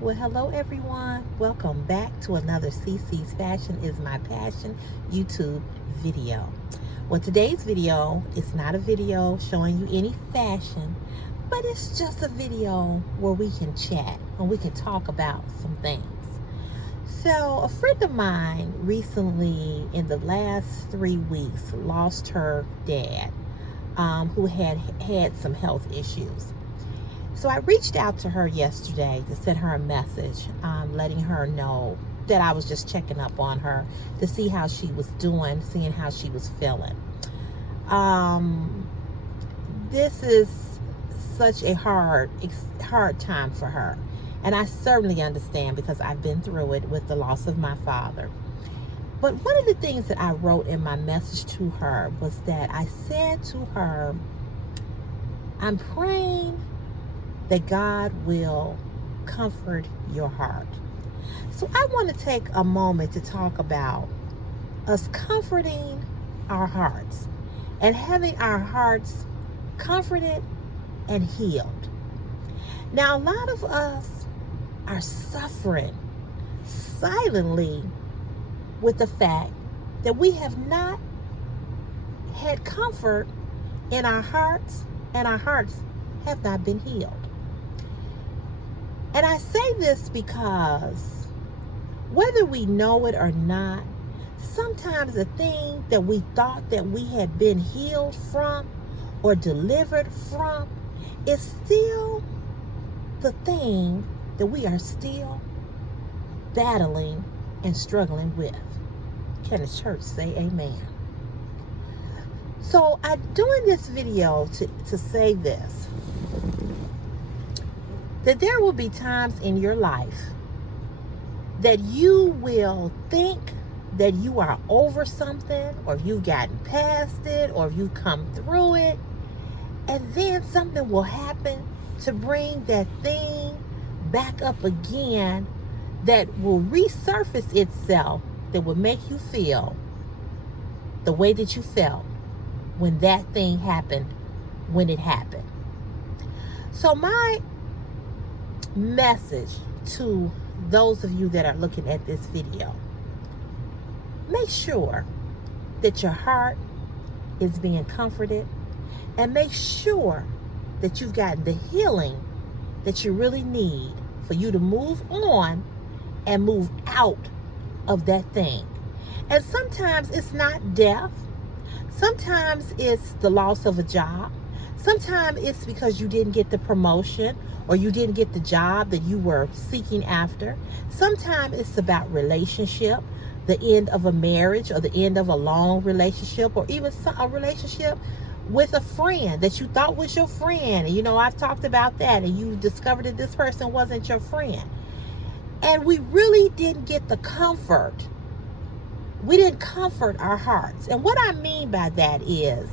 Well, hello everyone. Welcome back to another CC's Fashion is My Passion YouTube video. Well, today's video is not a video showing you any fashion, but it's just a video where we can chat and we can talk about some things. So, a friend of mine recently, in the last 3 weeks, lost her dad, who had some health issues. So I reached out to her yesterday to send her a message, letting her know that I was just checking up on her to see how she was doing, seeing how she was feeling. This is such a hard time for her. And I certainly understand because I've been through it with the loss of my father. But one of the things that I wrote in my message to her was that I said to her, I'm praying that God will comfort your heart. So I want to take a moment to talk about us comforting our hearts and having our hearts comforted and healed. Now, a lot of us are suffering silently with the fact that we have not had comfort in our hearts and our hearts have not been healed. And I say this because whether we know it or not, sometimes the thing that we thought that we had been healed from or delivered from is still the thing that we are still battling and struggling with. Can the church say amen? So I'm doing this video to say this, that there will be times in your life that you will think that you are over something, or you've gotten past it, or you've come through it, and then something will happen to bring that thing back up again that will resurface itself, that will make you feel the way that you felt when that thing happened, when it happened. So my message to those of you that are looking at this video, make sure that your heart is being comforted, and make sure that you've gotten the healing that you really need for you to move on and move out of that thing. And sometimes it's not death. Sometimes it's the loss of a job. Sometimes it's because you didn't get the promotion or you didn't get the job that you were seeking after. Sometimes it's about relationship, the end of a marriage or the end of a long relationship, or even a relationship with a friend that you thought was your friend. And, I've talked about that, and you discovered that this person wasn't your friend. And we really didn't get the comfort. We didn't comfort our hearts. And what I mean by that is,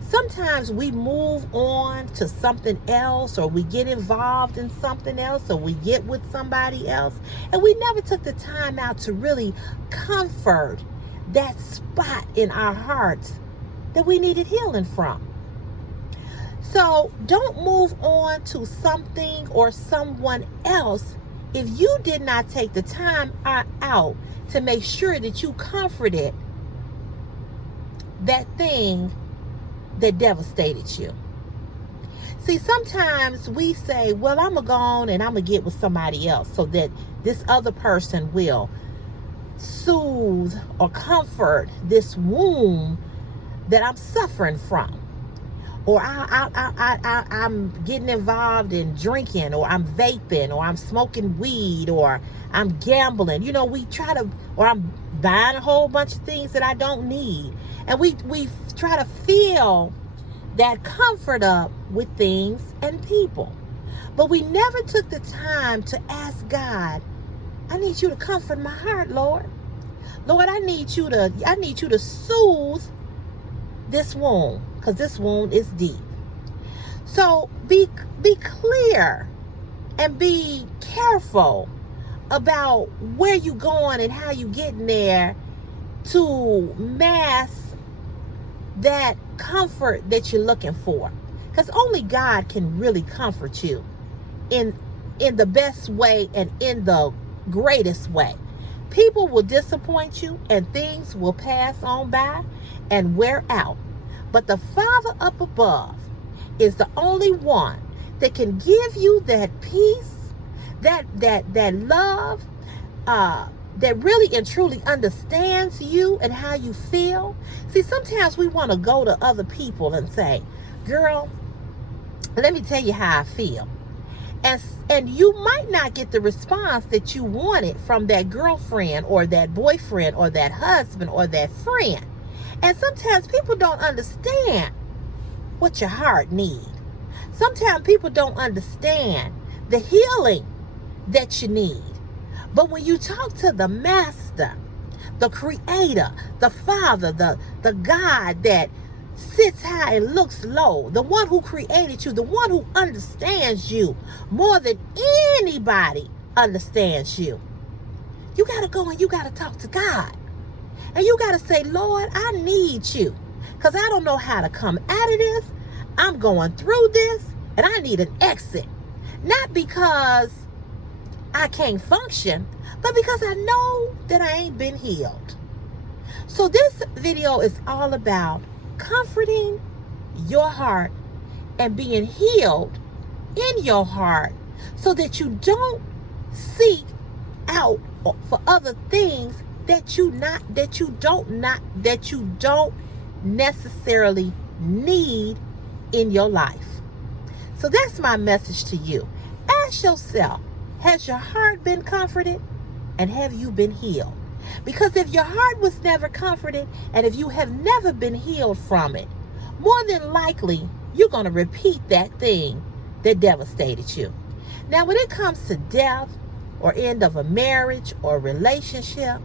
sometimes we move on to something else, or we get involved in something else, or we get with somebody else, and we never took the time out to really comfort that spot in our hearts that we needed healing from. So don't move on to something or someone else if you did not take the time out to make sure that you comforted that thing that devastated you. See, sometimes we say, well, I'm going to go on and I'm going to get with somebody else so that this other person will soothe or comfort this wound that I'm suffering from. Or I'm getting involved in drinking, or I'm vaping, or I'm smoking weed, or I'm gambling. Or I'm buying a whole bunch of things that I don't need. And we try to fill that comfort up with things and people. But we never took the time to ask God, I need you to comfort my heart, Lord. Lord, I need you to soothe this wound, because this wound is deep. So be clear and be careful about where you going and how you getting there to mask that comfort that you're looking for, because only God can really comfort you in in the best way and in the greatest way. People will disappoint you and things will pass on by and wear out. But the Father up above is the only one that can give you that peace, that love, that really and truly understands you and how you feel. See, sometimes we want to go to other people and say, girl, let me tell you how I feel. And you might not get the response that you wanted from that girlfriend or that boyfriend or that husband or that friend. And sometimes people don't understand what your heart needs. Sometimes people don't understand the healing that you need. But when you talk to the Master, the Creator, the Father, the God that sits high and looks low, the one who created you, the one who understands you more than anybody understands you, you got to go and you got to talk to God. And you got to say, Lord, I need you because I don't know how to come out of this. I'm going through this and I need an exit. Not because I can't function, but because I know that I ain't been healed. So this video is all about comforting your heart and being healed in your heart so that you don't seek out for other things that you don't necessarily need in your life. So that's my message to you. Ask yourself, has your heart been comforted and have you been healed? Because if your heart was never comforted and if you have never been healed from it, more than likely you're going to repeat that thing that devastated you. Now, when it comes to death or end of a marriage or relationship,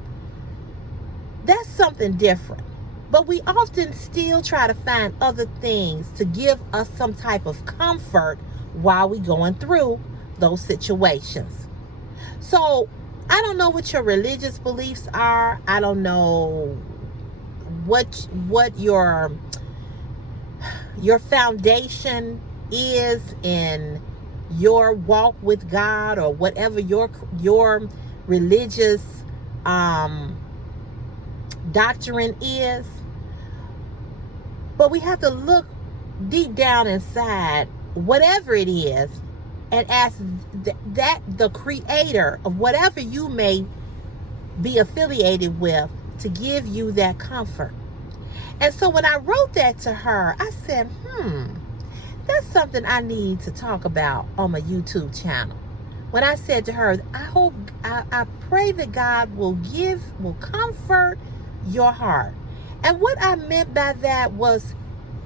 that's something different. But we often still try to find other things to give us some type of comfort while we're going through those situations. So I don't know what your religious beliefs are. I don't know what your foundation is in your walk with God, or whatever your religious doctrine is. But we have to look deep down inside, whatever it is, and ask that the creator of whatever you may be affiliated with to give you that comfort. And so when I wrote that to her, I said, that's something I need to talk about on my YouTube channel. When I said to her, I pray that God will comfort your heart. And what I meant by that was,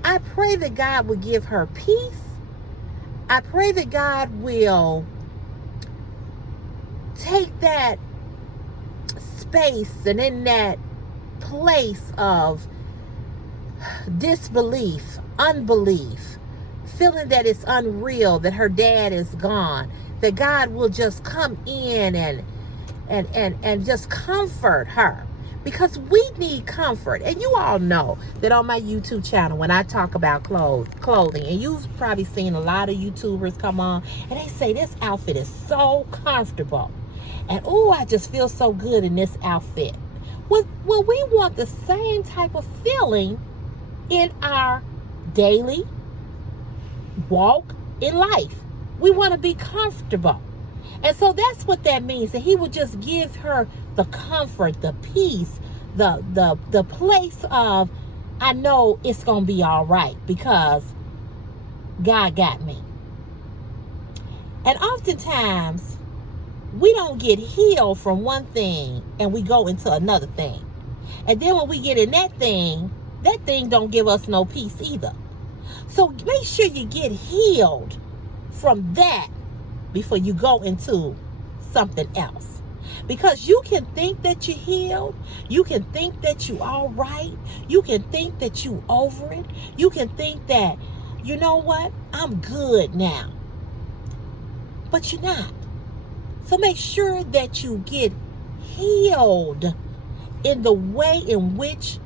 I pray that God will give her peace. I pray that God will take that space and in that place of disbelief, unbelief, feeling that it's unreal, that her dad is gone, that God will just come in and just comfort her. Because we need comfort. And you all know that on my YouTube channel, when I talk about clothing, and you've probably seen a lot of YouTubers come on and they say, this outfit is so comfortable. And oh, I just feel so good in this outfit. Well, we want the same type of feeling in our daily walk in life. We want to be comfortable. And so that's what that means. That he would just give her the comfort, the peace, the place of, I know it's going to be all right because God got me. And oftentimes, we don't get healed from one thing and we go into another thing. And then when we get in that thing don't give us no peace either. So make sure you get healed from that before you go into something else. Because you can think that you're healed. You can think that you're all right. You can think that you're over it. You can think that, you know what, I'm good now. But you're not. So make sure that you get healed in the way in which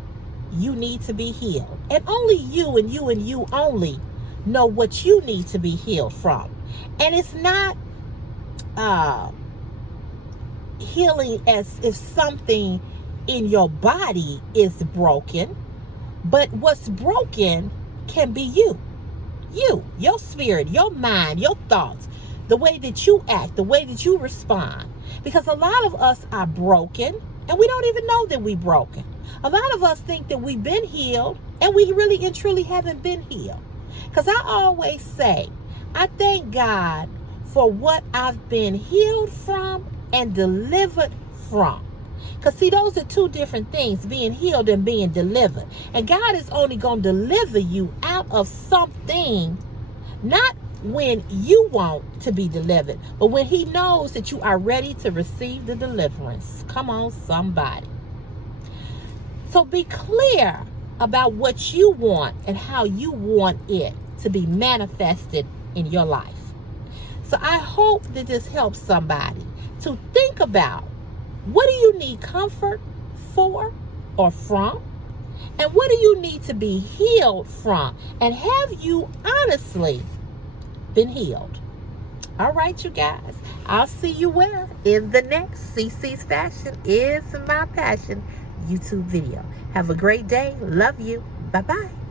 you need to be healed. And only you and you and you only know what you need to be healed from. And it's not healing as if something in your body is broken, but what's broken can be you, your spirit, your mind, your thoughts, the way that you act, the way that you respond. Because a lot of us are broken and we don't even know that we're broken. A lot of us think that we've been healed and we really and truly haven't been healed. Because I always say, I thank God for what I've been healed from and delivered from. Because see, those are two different things, being healed and being delivered. And God is only going to deliver you out of something, not when you want to be delivered, but when he knows that you are ready to receive the deliverance. Come on, somebody. So be clear about what you want and how you want it to be manifested in your life. So I hope that this helps somebody to think about, what do you need comfort for or from? And what do you need to be healed from? And have you honestly been healed? All right, you guys. I'll see you where? In the next CC's Fashion is My Passion YouTube video. Have a great day. Love you. Bye-bye.